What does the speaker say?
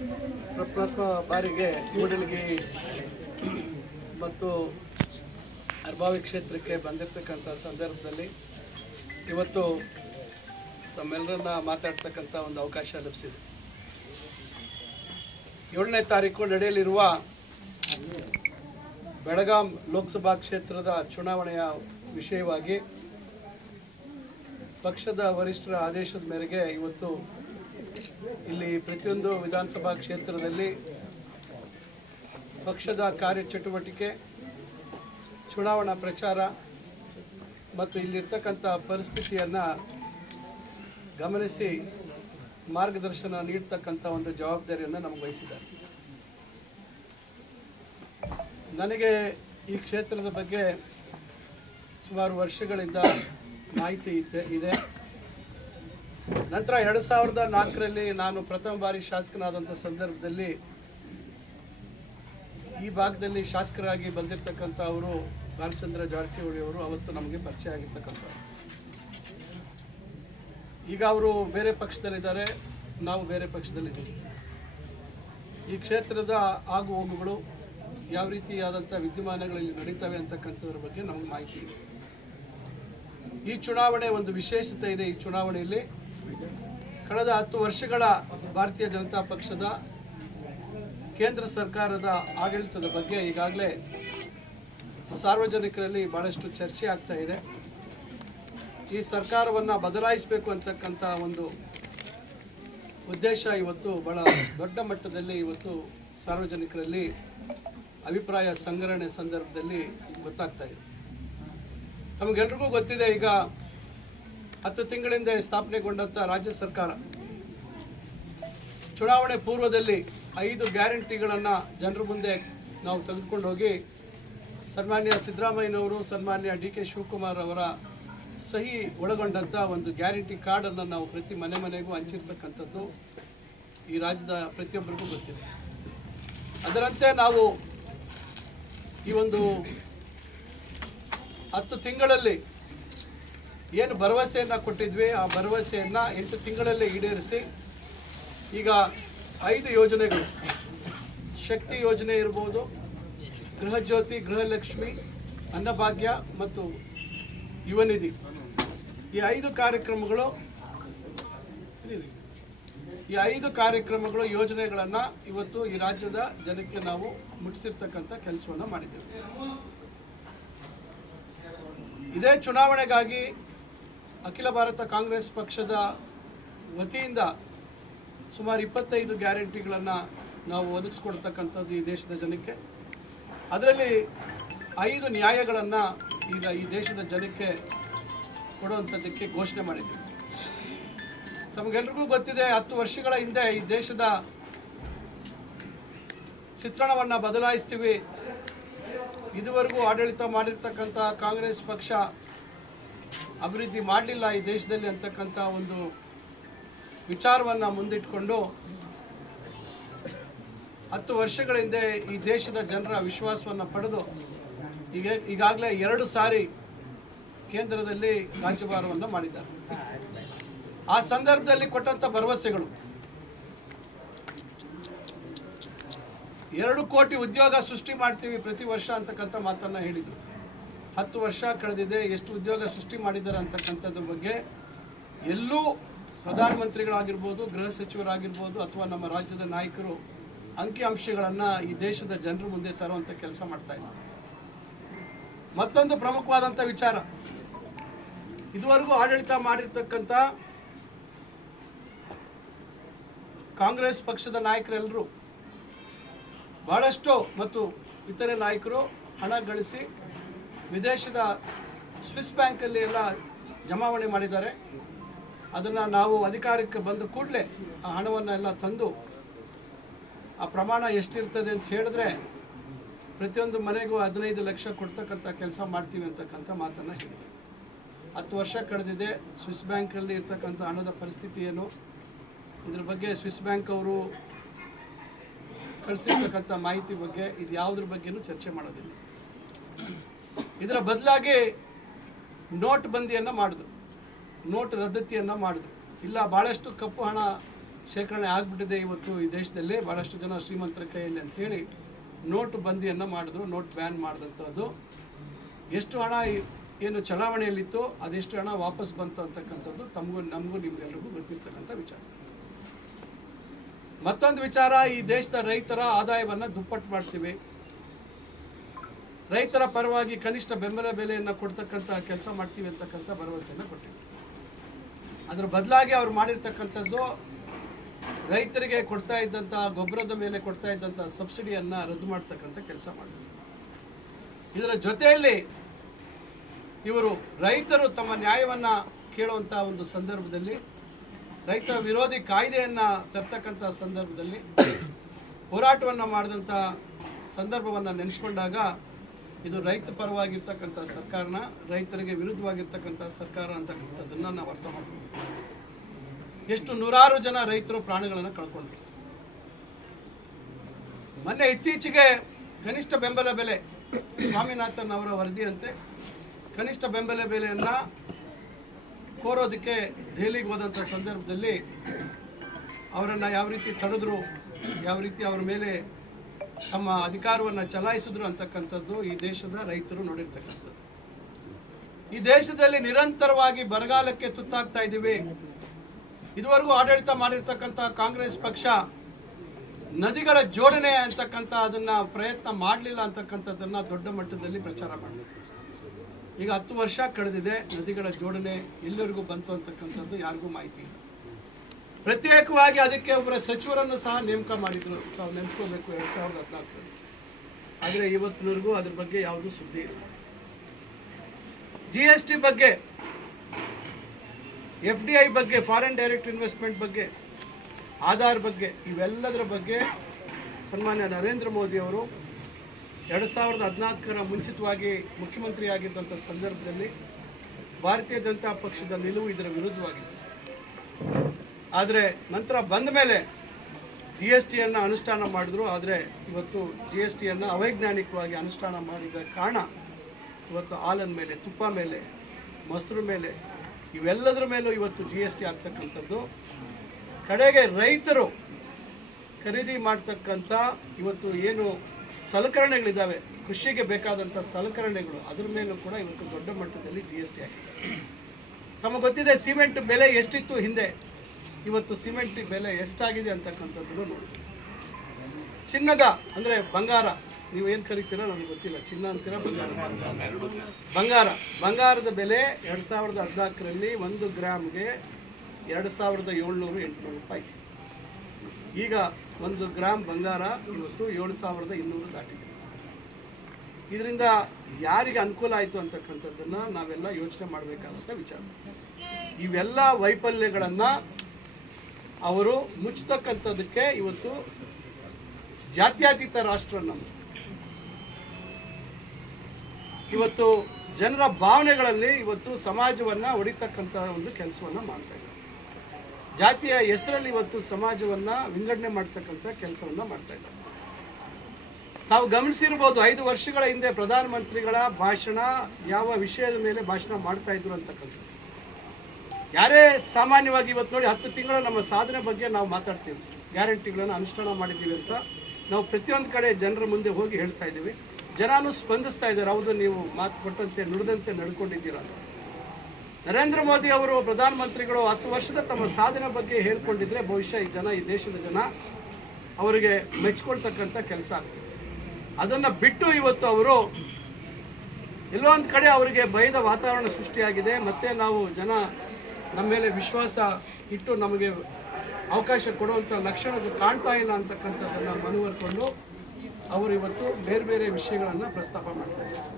ಪ್ರಪ್ರಥಮ ಬಾರಿಗೆ ಕೂಡಲಗಿ ಮತ್ತು ಅರ್ಬಾವಿ ಕ್ಷೇತ್ರಕ್ಕೆ ಬಂದಿರತಕ್ಕಂಥ ಸಂದರ್ಭದಲ್ಲಿ ಇವತ್ತು ತಮ್ಮೆಲ್ಲರನ್ನ ಮಾತಾಡ್ತಕ್ಕಂಥ ಒಂದು ಅವಕಾಶ ಲಭಿಸಿದೆ. 7ನೇ ತಾರೀಕು ನಡೆಯಲಿರುವ ಬೆಳಗಾಂ ಲೋಕಸಭಾ ಕ್ಷೇತ್ರದ ಚುನಾವಣೆಯ ವಿಷಯವಾಗಿ ಪಕ್ಷದ ವರಿಷ್ಠರ ಆದೇಶದ ಮೇರೆಗೆ ಇವತ್ತು ಇಲ್ಲಿ ಪ್ರತಿಯೊಂದು ವಿಧಾನಸಭಾ ಕ್ಷೇತ್ರದಲ್ಲಿ ಪಕ್ಷದ ಕಾರ್ಯಚಟುವಟಿಕೆ, ಚುನಾವಣಾ ಪ್ರಚಾರ ಮತ್ತು ಇಲ್ಲಿರ್ತಕ್ಕಂಥ ಪರಿಸ್ಥಿತಿಯನ್ನು ಗಮನಿಸಿ ಮಾರ್ಗದರ್ಶನ ನೀಡ್ತಕ್ಕಂಥ ಒಂದು ಜವಾಬ್ದಾರಿಯನ್ನು ನಮಗೆ ವಹಿಸಿದ್ದಾರೆ. ನನಗೆ ಈ ಕ್ಷೇತ್ರದ ಬಗ್ಗೆ ಸುಮಾರು ವರ್ಷಗಳಿಂದ ಮಾಹಿತಿ ಇದೆ. ನಂತರ 2004ರಲ್ಲಿ ನಾನು ಪ್ರಥಮ ಬಾರಿ ಶಾಸಕನಾದಂಥ ಸಂದರ್ಭದಲ್ಲಿ ಈ ಭಾಗದಲ್ಲಿ ಶಾಸಕರಾಗಿ ಬಂದಿರತಕ್ಕಂಥ ಅವರು ಬಾಲಚಂದ್ರ ಜಾರಕಿಹೊಳಿ ಅವರು ಅವತ್ತು ನಮಗೆ ಪರಿಚಯ ಆಗಿರ್ತಕ್ಕಂಥವ್ರು. ಈಗ ಅವರು ಬೇರೆ ಪಕ್ಷದಲ್ಲಿದ್ದಾರೆ, ನಾವು ಬೇರೆ ಪಕ್ಷದಲ್ಲಿದ್ದೀವಿ. ಈ ಕ್ಷೇತ್ರದ ಆಗು ಹೋಗುಗಳು ಯಾವ ರೀತಿಯಾದಂಥ ವಿದ್ಯಮಾನಗಳಲ್ಲಿ ನಡೀತವೆ ಅಂತಕ್ಕಂಥದ್ರ ಬಗ್ಗೆ ನಮಗೆ ಮಾಹಿತಿ ಇದೆ. ಈ ಚುನಾವಣೆ ಒಂದು ವಿಶೇಷತೆ ಇದೆ. ಈ ಚುನಾವಣೆಯಲ್ಲಿ ಕಳೆದ 10 ವರ್ಷಗಳ ಭಾರತೀಯ ಜನತಾ ಪಕ್ಷದ ಕೇಂದ್ರ ಸರ್ಕಾರದ ಆಡಳಿತದ ಬಗ್ಗೆ ಈಗಾಗಲೇ ಸಾರ್ವಜನಿಕರಲ್ಲಿ ಭಾಳಷ್ಟು ಚರ್ಚೆ ಆಗ್ತಾ ಇದೆ. ಈ ಸರ್ಕಾರವನ್ನು ಬದಲಾಯಿಸಬೇಕು ಅಂತಕ್ಕಂಥ ಒಂದು ಉದ್ದೇಶ ಇವತ್ತು ಬಹಳ ದೊಡ್ಡ ಮಟ್ಟದಲ್ಲಿ ಇವತ್ತು ಸಾರ್ವಜನಿಕರಲ್ಲಿ ಅಭಿಪ್ರಾಯ ಸಂಗ್ರಹಣೆ ಸಂದರ್ಭದಲ್ಲಿ ಗೊತ್ತಾಗ್ತಾ ಇದೆ. ತಮಗೆಲ್ರಿಗೂ ಗೊತ್ತಿದೆ, ಈಗ 10 ತಿಂಗಳಿಂದ ಸ್ಥಾಪನೆಗೊಂಡಂಥ ರಾಜ್ಯ ಸರ್ಕಾರ ಚುನಾವಣೆ ಪೂರ್ವದಲ್ಲಿ 5 ಗ್ಯಾರಂಟಿಗಳನ್ನು ಜನರ ಮುಂದೆ ನಾವು ತೆಗೆದುಕೊಂಡು ಹೋಗಿ ಸನ್ಮಾನ್ಯ ಸಿದ್ದರಾಮಯ್ಯನವರು, ಸನ್ಮಾನ್ಯ ಡಿ ಕೆ ಶಿವಕುಮಾರ್ ಅವರ ಸಹಿ ಒಳಗೊಂಡಂಥ ಒಂದು ಗ್ಯಾರಂಟಿ ಕಾರ್ಡನ್ನು ನಾವು ಪ್ರತಿ ಮನೆಗೂ ಹಂಚಿರ್ತಕ್ಕಂಥದ್ದು ಈ ರಾಜ್ಯದ ಪ್ರತಿಯೊಬ್ಬರಿಗೂ ಗೊತ್ತಿದೆ. ಅದರಂತೆ ನಾವು ಈ ಒಂದು 10 ತಿಂಗಳಲ್ಲಿ ಏನು ಭರವಸೆಯನ್ನು ಕೊಟ್ಟಿದ್ವಿ, ಆ ಭರವಸೆಯನ್ನು 8 ತಿಂಗಳಲ್ಲೇ ಈಡೇರಿಸಿ ಈಗ 5 ಯೋಜನೆಗಳು, ಶಕ್ತಿ ಯೋಜನೆ ಇರ್ಬೋದು, ಗೃಹ ಜ್ಯೋತಿ, ಗೃಹಲಕ್ಷ್ಮಿ, ಅನ್ನಭಾಗ್ಯ ಮತ್ತು ಯುವ ನಿಧಿ, ಈ 5 ಕಾರ್ಯಕ್ರಮಗಳು ಯೋಜನೆಗಳನ್ನು ಇವತ್ತು ಈ ರಾಜ್ಯದ ಜನಕ್ಕೆ ನಾವು ಮುಟ್ಟಿಸಿರ್ತಕ್ಕಂಥ ಕೆಲಸವನ್ನು ಮಾಡಿದ್ದೇವೆ. ಇದೇ ಚುನಾವಣೆಗಾಗಿ ಅಖಿಲ ಭಾರತ ಕಾಂಗ್ರೆಸ್ ಪಕ್ಷದ ವತಿಯಿಂದ ಸುಮಾರು 25 ಗ್ಯಾರಂಟಿಗಳನ್ನು ನಾವು ಒದಗಿಸ್ಕೊಡ್ತಕ್ಕಂಥದ್ದು ಈ ದೇಶದ ಜನಕ್ಕೆ. ಅದರಲ್ಲಿ 5 ನ್ಯಾಯಗಳನ್ನು ಈಗ ಈ ದೇಶದ ಜನಕ್ಕೆ ಕೊಡುವಂಥದ್ದಕ್ಕೆ ಘೋಷಣೆ ಮಾಡಿದ್ದೀವಿ. ತಮಗೆಲ್ರಿಗೂ ಗೊತ್ತಿದೆ, 10 ವರ್ಷಗಳ ಹಿಂದೆ ಈ ದೇಶದ ಚಿತ್ರಣವನ್ನು ಬದಲಾಯಿಸ್ತೀವಿ, ಇದುವರೆಗೂ ಆಡಳಿತ ಮಾಡಿರ್ತಕ್ಕಂಥ ಕಾಂಗ್ರೆಸ್ ಪಕ್ಷ ಅಭಿವೃದ್ಧಿ ಮಾಡಲಿಲ್ಲ ಈ ದೇಶದಲ್ಲಿ ಅಂತಕ್ಕಂಥ ಒಂದು ವಿಚಾರವನ್ನು ಮುಂದಿಟ್ಕೊಂಡು 10 ವರ್ಷಗಳ ಹಿಂದೆ ಈ ದೇಶದ ಜನರ ವಿಶ್ವಾಸವನ್ನು ಪಡೆದು ಈಗಾಗಲೇ 2 ಸಾರಿ ಕೇಂದ್ರದಲ್ಲಿ ರಾಜ್ಯಭಾರವನ್ನು ಮಾಡಿದ್ದಾರೆ. ಆ ಸಂದರ್ಭದಲ್ಲಿ ಕೊಟ್ಟಂಥ ಭರವಸೆಗಳು 2 ಕೋಟಿ ಉದ್ಯೋಗ ಸೃಷ್ಟಿ ಮಾಡ್ತೀವಿ ಪ್ರತಿ ವರ್ಷ ಅಂತಕ್ಕಂಥ ಮಾತನ್ನು ಹೇಳಿದರು. 10 ವರ್ಷ ಕಳೆದಿದೆ, ಎಷ್ಟು ಉದ್ಯೋಗ ಸೃಷ್ಟಿ ಮಾಡಿದ್ದಾರೆ ಅಂತಕ್ಕಂಥದ್ರ ಬಗ್ಗೆ ಎಲ್ಲೂ ಪ್ರಧಾನಮಂತ್ರಿಗಳಾಗಿರ್ಬೋದು, ಗೃಹ ಸಚಿವರಾಗಿರ್ಬೋದು ಅಥವಾ ನಮ್ಮ ರಾಜ್ಯದ ನಾಯಕರು ಅಂಕಿಅಂಶಗಳನ್ನು ಈ ದೇಶದ ಜನರ ಮುಂದೆ ತರುವಂಥ ಕೆಲಸ ಮಾಡ್ತಾ ಇಲ್ಲ. ಮತ್ತೊಂದು ಪ್ರಮುಖವಾದಂಥ ವಿಚಾರ, ಇದುವರೆಗೂ ಆಡಳಿತ ಮಾಡಿರ್ತಕ್ಕಂಥ ಕಾಂಗ್ರೆಸ್ ಪಕ್ಷದ ನಾಯಕರೆಲ್ಲರೂ ಬಹಳಷ್ಟು ಮತ್ತು ಇತರೆ ನಾಯಕರು ಹಣ ಗಳಿಸಿ ವಿದೇಶದ ಸ್ವಿಸ್ ಬ್ಯಾಂಕಲ್ಲಿ ಎಲ್ಲ ಜಮಾವಣೆ ಮಾಡಿದ್ದಾರೆ. ಅದನ್ನು ನಾವು ಅಧಿಕಾರಕ್ಕೆ ಬಂದ ಕೂಡಲೇ ಆ ಹಣವನ್ನೆಲ್ಲ ತಂದು ಆ ಪ್ರಮಾಣ ಎಷ್ಟಿರ್ತದೆ ಅಂತ ಹೇಳಿದ್ರೆ ಪ್ರತಿಯೊಂದು ಮನೆಗೂ 15 ಲಕ್ಷ ಕೊಡ್ತಕ್ಕಂಥ ಕೆಲಸ ಮಾಡ್ತೀವಿ ಅಂತಕ್ಕಂಥ ಮಾತನ್ನು ಹೇಳಿದೆ. 10 ವರ್ಷ ಕಳೆದಿದೆ. ಸ್ವಿಸ್ ಬ್ಯಾಂಕಲ್ಲಿ ಇರ್ತಕ್ಕಂಥ ಹಣದ ಪರಿಸ್ಥಿತಿ ಏನು, ಇದ್ರ ಬಗ್ಗೆ ಸ್ವಿಸ್ ಬ್ಯಾಂಕ್ ಅವರು ಕಳಿಸಿರ್ತಕ್ಕಂಥ ಮಾಹಿತಿ ಬಗ್ಗೆ ಇದು ಯಾವುದ್ರ ಬಗ್ಗೆನೂ ಚರ್ಚೆ ಮಾಡೋದಿಲ್ಲ. ಇದರ ಬದಲಾಗಿ ನೋಟ್ ಬಂದಿಯನ್ನು ಮಾಡಿದ್ರು, ನೋಟ್ ರದ್ದತಿಯನ್ನು ಮಾಡಿದ್ರು. ಇಲ್ಲ, ಭಾಳಷ್ಟು ಕಪ್ಪು ಹಣ ಶೇಖರಣೆ ಆಗಿಬಿಟ್ಟಿದೆ ಇವತ್ತು ಈ ದೇಶದಲ್ಲಿ. ಭಾಳಷ್ಟು ಜನ ಶ್ರೀಮಂತರ ಕೈಯಲ್ಲಿ ಅಂತ ಹೇಳಿ ನೋಟ್ ಬಂದಿಯನ್ನು ಮಾಡಿದ್ರು, ನೋಟ್ ಬ್ಯಾನ್ ಮಾಡಿದಂಥದ್ದು. ಎಷ್ಟು ಹಣ ಏನು ಚಲಾವಣೆಯಲ್ಲಿತ್ತು ಅದೆಷ್ಟು ಹಣ ವಾಪಸ್ ಬಂತು ಅಂತಕ್ಕಂಥದ್ದು ನಮಗೂ ನಿಮಗೆಲ್ಲರಿಗೂ ಗೊತ್ತಿರ್ತಕ್ಕಂಥ ವಿಚಾರ. ಮತ್ತೊಂದು ವಿಚಾರ, ಈ ದೇಶದ ರೈತರ ಆದಾಯವನ್ನು ದುಪ್ಪಟ್ಟು ಮಾಡ್ತೀವಿ, ರೈತರ ಪರವಾಗಿ ಕನಿಷ್ಠ ಬೆಂಬಲ ಬೆಲೆಯನ್ನು ಕೊಡ್ತಕ್ಕಂಥ ಕೆಲಸ ಮಾಡ್ತೀವಿ ಅಂತಕ್ಕಂಥ ಭರವಸೆಯನ್ನು ಕೊಟ್ಟಿವಿ. ಅದರ ಬದಲಾಗಿ ಅವ್ರು ಮಾಡಿರ್ತಕ್ಕಂಥದ್ದು ರೈತರಿಗೆ ಕೊಡ್ತಾ ಇದ್ದಂಥ ಗೊಬ್ಬರದ ಮೇಲೆ ಕೊಡ್ತಾ ಇದ್ದಂಥ ಸಬ್ಸಿಡಿಯನ್ನು ರದ್ದು ಮಾಡ್ತಕ್ಕಂಥ ಕೆಲಸ ಮಾಡಿದ್ರು. ಇದರ ಜೊತೆಯಲ್ಲಿ ಇವರು ರೈತರು ತಮ್ಮ ನ್ಯಾಯವನ್ನು ಕೇಳುವಂಥ ಒಂದು ಸಂದರ್ಭದಲ್ಲಿ, ರೈತ ವಿರೋಧಿ ಕಾಯ್ದೆಯನ್ನು ತರ್ತಕ್ಕಂಥ ಸಂದರ್ಭದಲ್ಲಿ ಹೋರಾಟವನ್ನು ಮಾಡಿದಂಥ ಸಂದರ್ಭವನ್ನು ನೆನೆಸ್ಕೊಂಡಾಗ ಇದು ರೈತ ಪರವಾಗಿರ್ತಕ್ಕಂಥ ಸರ್ಕಾರನ ರೈತರಿಗೆ ವಿರುದ್ಧವಾಗಿರ್ತಕ್ಕಂಥ ಸರ್ಕಾರ ಅಂತಕ್ಕಂಥದ್ದನ್ನು ನಾವು ಅರ್ಥ ಮಾಡ್ತೀವಿ. ಎಷ್ಟು ನೂರಾರು ಜನ ರೈತರು ಪ್ರಾಣಗಳನ್ನು ಕಳ್ಕೊಂಡ್ರು. ಮೊನ್ನೆ ಇತ್ತೀಚೆಗೆ ಕನಿಷ್ಠ ಬೆಂಬಲ ಬೆಲೆ ಸ್ವಾಮಿನಾಥನ್ ಅವರ ವರದಿಯಂತೆ ಕನಿಷ್ಠ ಬೆಂಬಲ ಬೆಲೆಯನ್ನು ಕೋರೋದಕ್ಕೆ ದೆಹಲಿಗೆ ಹೋದಂಥ ಸಂದರ್ಭದಲ್ಲಿ ಅವರನ್ನು ಯಾವ ರೀತಿ ತಡೆದ್ರು, ಯಾವ ರೀತಿ ಅವರ ಮೇಲೆ ತಮ್ಮ ಅಧಿಕಾರವನ್ನು ಚಲಾಯಿಸಿದ್ರು ಅಂತಕ್ಕಂಥದ್ದು ಈ ದೇಶದ ರೈತರು ನೋಡಿರ್ತಕ್ಕಂಥದ್ದು. ಈ ದೇಶದಲ್ಲಿ ನಿರಂತರವಾಗಿ ಬರಗಾಲಕ್ಕೆ ತುತ್ತಾಗ್ತಾ ಇದ್ದೀವಿ. ಇದುವರೆಗೂ ಆಡಳಿತ ಮಾಡಿರ್ತಕ್ಕಂಥ ಕಾಂಗ್ರೆಸ್ ಪಕ್ಷ ನದಿಗಳ ಜೋಡಣೆ ಅಂತಕ್ಕಂಥ ಅದನ್ನು ಪ್ರಯತ್ನ ಮಾಡಲಿಲ್ಲ ಅಂತಕ್ಕಂಥದ್ದನ್ನು ದೊಡ್ಡ ಮಟ್ಟದಲ್ಲಿ ಪ್ರಚಾರ ಮಾಡಲಿಲ್ಲ. ಈಗ 10 ವರ್ಷ ಕಳೆದಿದೆ, ನದಿಗಳ ಜೋಡಣೆ ಎಲ್ಲರಿಗೂ ಬಂತು ಅಂತಕ್ಕಂಥದ್ದು ಯಾರಿಗೂ ಮಾಹಿತಿ ಇಲ್ಲ. ಪ್ರತ್ಯೇಕವಾಗಿ ಅದಕ್ಕೆ ಒಬ್ಬರ ಸಚಿವರನ್ನು ಸಹ ನೇಮಕ ಮಾಡಿದ್ರು, ತಾವು ನೆನೆಸ್ಕೋಬೇಕು 2014. ಆದರೆ ಇವತ್ತಿನವರೆಗೂ ಅದ್ರ ಬಗ್ಗೆ ಯಾವುದೂ ಸುದ್ದಿ ಇಲ್ಲ. GST ಬಗ್ಗೆ, FDI ಬಗ್ಗೆ, ಫಾರಿನ್ ಡೈರೆಕ್ಟ್ ಇನ್ವೆಸ್ಟ್ಮೆಂಟ್ ಬಗ್ಗೆ, ಆಧಾರ್ ಬಗ್ಗೆ, ಇವೆಲ್ಲದರ ಬಗ್ಗೆ ಸನ್ಮಾನ್ಯ ನರೇಂದ್ರ ಮೋದಿ ಅವರು 2014 ಮುಂಚಿತವಾಗಿ ಮುಖ್ಯಮಂತ್ರಿ ಆಗಿದ್ದಂಥ ಸಂದರ್ಭದಲ್ಲಿ ಭಾರತೀಯ ಜನತಾ ಪಕ್ಷದ ನಿಲುವು ಇದರ ವಿರುದ್ಧವಾಗಿತ್ತು. ಆದರೆ ನಂತರ ಬಂದ ಮೇಲೆ GSTಯನ್ನು ಅನುಷ್ಠಾನ ಮಾಡಿದ್ರು. ಆದರೆ ಇವತ್ತು GSTಯನ್ನು ಅವೈಜ್ಞಾನಿಕವಾಗಿ ಅನುಷ್ಠಾನ ಮಾಡಿದ ಕಾರಣ ಇವತ್ತು ಹಾಲಿನ ಮೇಲೆ, ತುಪ್ಪ ಮೇಲೆ, ಮೊಸರು ಮೇಲೆ, ಇವೆಲ್ಲದರ ಮೇಲೂ ಇವತ್ತು GST ಆಗ್ತಕ್ಕಂಥದ್ದು. ಕಡೆಗೆ ರೈತರು ಖರೀದಿ ಮಾಡ್ತಕ್ಕಂಥ ಇವತ್ತು ಏನು ಸಲಕರಣೆಗಳಿದ್ದಾವೆ, ಕೃಷಿಗೆ ಬೇಕಾದಂಥ ಸಲಕರಣೆಗಳು, ಅದರ ಮೇಲೂ ಕೂಡ ಇವತ್ತು ದೊಡ್ಡ ಮಟ್ಟದಲ್ಲಿ GST ಆಗಿದೆ. ತಮಗೆ ಗೊತ್ತಿದೆ ಸಿಮೆಂಟ್ ಬೆಲೆ ಎಷ್ಟಿತ್ತು ಹಿಂದೆ, ಇವತ್ತು ಸಿಮೆಂಟ್ ಬೆಲೆ ಎಷ್ಟಾಗಿದೆ ಅಂತಕ್ಕಂಥದ್ದು ನೋಡಿ. ಚಿನ್ನದ ಅಂದರೆ ಬಂಗಾರ, ನೀವು ಏನು ಕರಿತೀರಾ ನನಗೆ ಗೊತ್ತಿಲ್ಲ, ಚಿನ್ನ ಅಂತೀರಾ ಬಂಗಾರದ ಬೆಲೆ 2014ರಲ್ಲಿ 1 ಗ್ರಾಮ್ಗೆ 2700-800 ರೂಪಾಯಿ ಇತ್ತು. ಈಗ 1 ಗ್ರಾಮ್ ಬಂಗಾರ ಇವತ್ತು 7200 ದಾಟಿದೆ. ಇದರಿಂದ ಯಾರಿಗೆ ಅನುಕೂಲ ಆಯಿತು ಅಂತಕ್ಕಂಥದ್ದನ್ನು ನಾವೆಲ್ಲ ಯೋಚನೆ ಮಾಡಬೇಕಾದಂಥ ವಿಚಾರ. ಇವೆಲ್ಲ ವೈಫಲ್ಯಗಳನ್ನು ಅವರು ಮುಚ್ಚತಕ್ಕಂಥದ್ದಕ್ಕೆ ಇವತ್ತು ಜಾತ್ಯತೀತ ರಾಷ್ಟ್ರ ನಮ್ಮದು. ಇವತ್ತು ಜನರ ಭಾವನೆಗಳಲ್ಲಿ ಇವತ್ತು ಸಮಾಜವನ್ನು ಹೊಡಿತಕ್ಕಂಥ ಒಂದು ಕೆಲಸವನ್ನು ಮಾಡ್ತಾ ಇದ್ದಾರೆ. ಜಾತಿಯ ಹೆಸರಲ್ಲಿ ಇವತ್ತು ಸಮಾಜವನ್ನು ವಿಂಗಡಣೆ ಮಾಡ್ತಕ್ಕಂಥ ಕೆಲಸವನ್ನು ಮಾಡ್ತಾ ಇದ್ದಾರೆ. ತಾವು ಗಮನಿಸಿರ್ಬೋದು, 5 ವರ್ಷಗಳ ಹಿಂದೆ ಪ್ರಧಾನಮಂತ್ರಿಗಳ ಭಾಷಣ ಯಾವ ವಿಷಯದ ಮೇಲೆ ಭಾಷಣ ಮಾಡ್ತಾ ಇದ್ರು ಅಂತಕ್ಕಂಥದ್ದು. ಯಾರೇ ಸಾಮಾನ್ಯವಾಗಿ ಇವತ್ತು ನೋಡಿ 10 ತಿಂಗಳ ನಮ್ಮ ಸಾಧನೆ ಬಗ್ಗೆ ನಾವು ಮಾತಾಡ್ತೀವಿ, ಗ್ಯಾರಂಟಿಗಳನ್ನು ಅನುಷ್ಠಾನ ಮಾಡಿದ್ದೀವಿ ಅಂತ ನಾವು ಪ್ರತಿಯೊಂದು ಕಡೆ ಜನರ ಮುಂದೆ ಹೋಗಿ ಹೇಳ್ತಾ ಇದ್ದೀವಿ. ಜನನೂ ಸ್ಪಂದಿಸ್ತಾ ಇದ್ದಾರೆ, ಹೌದು ನೀವು ಮಾತು ಕೊಟ್ಟಂತೆ ನುಡಿದಂತೆ ನಡ್ಕೊಂಡಿದ್ದೀರ. ನರೇಂದ್ರ ಮೋದಿ ಅವರು ಪ್ರಧಾನಮಂತ್ರಿಗಳು 10 ವರ್ಷದ ತಮ್ಮ ಸಾಧನೆ ಬಗ್ಗೆ ಹೇಳ್ಕೊಂಡಿದ್ರೆ ಬಹುಶಃ ಈ ದೇಶದ ಜನ ಅವರಿಗೆ ಮೆಚ್ಕೊಳ್ತಕ್ಕಂಥ ಕೆಲಸ ಆಗ್ತದೆ. ಅದನ್ನು ಬಿಟ್ಟು ಇವತ್ತು ಅವರು ಎಲ್ಲೋ ಒಂದು ಕಡೆ ಅವರಿಗೆ ಭಯದ ವಾತಾವರಣ ಸೃಷ್ಟಿಯಾಗಿದೆ. ಮತ್ತು ನಾವು ಜನ ನಮ್ಮ ಮೇಲೆ ವಿಶ್ವಾಸ ಇಟ್ಟು ನಮಗೆ ಅವಕಾಶ ಕೊಡುವಂಥ ಲಕ್ಷಣಗಳು ಕಾಣ್ತಾ ಇಲ್ಲ ಅಂತಕ್ಕಂಥದ್ದನ್ನು ಮನವರಿಕೊಂಡು ಅವರು ಇವತ್ತು ಬೇರೆ ಬೇರೆ ವಿಷಯಗಳನ್ನು ಪ್ರಸ್ತಾಪ ಮಾಡ್ತಾ ಇದ್ದಾರೆ.